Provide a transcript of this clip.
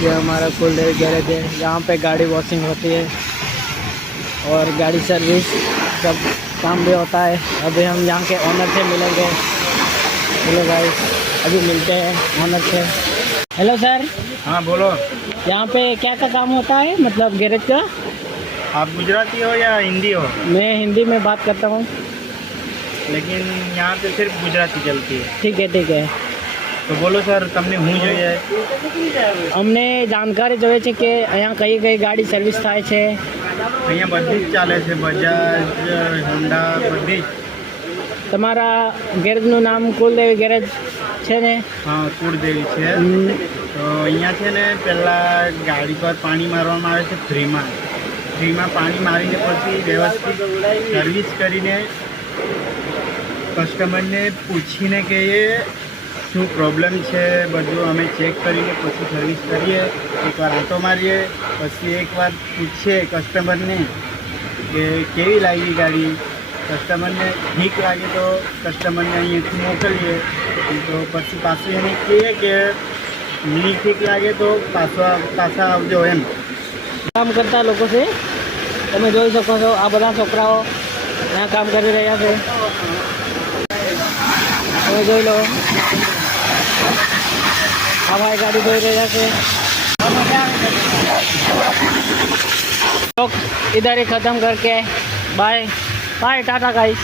ये हमारा कुलदेव गैरेज है। यहाँ पे गाड़ी वॉशिंग होती है और गाड़ी सर्विस सब काम भी होता है। अभी हम यहाँ के ओनर से मिलेंगे। हेलो भाई, अभी मिलते हैं ओनर से। Hello sir. हाँ बोलो। यहाँ पे क्या का काम होता है, मतलब गैरेज का? आप गुजराती हो या हिंदी हो? मैं हिंदी में बात करता हूँ। लेकिन यहाँ पे सिर्फ गुजराती चलती है। ठीक है। तो બોલો સર, તમને હું જોઈએ? અમને જાણકારી જોઈએ છે કે અહીંયા કઈ ગાડી સર્વિસ થાય છે? અહીંયા બધી જ ચાલે છે, બજાજ, હોન્ડા, બધી જ. તમારા ગેરેજનું નામ કુલદેવી ગેરેજ છે ને? હા, કુળદેવી છે. તો અહીંયા છે ને પહેલાં ગાડી પર પાણી મારવામાં આવે છે ફ્રીમાં પાણી મારીને પછી વ્યવસ્થિત સર્વિસ કરીને કસ્ટમરને પૂછીને કહીએ શું પ્રોબ્લેમ છે, બધું અમે ચેક કરીને પછી સર્વિસ કરીએ. એકવાર આંટો મારીએ, પછી એકવાર પૂછીએ કસ્ટમરને કે કેવી લાગી ગાડી. કસ્ટમરને ઠીક લાગે તો કસ્ટમરને અહીંયાથી મોકલીએ. તો પછી પાછું એને કહીએ કે નહીં ઠીક લાગે તો પાછા આવજો એમ. કામ કરતા લોકો છે, તમે જોઈ શકો છો. આ બધા છોકરાઓ ત્યાં કામ કરી રહ્યા છે, તમે જોઈ લો. આ ભાઈ ગાડી ધોઈ રહ્યા છે. इधर ही ख़त्म करके बाय टाटा गाइस।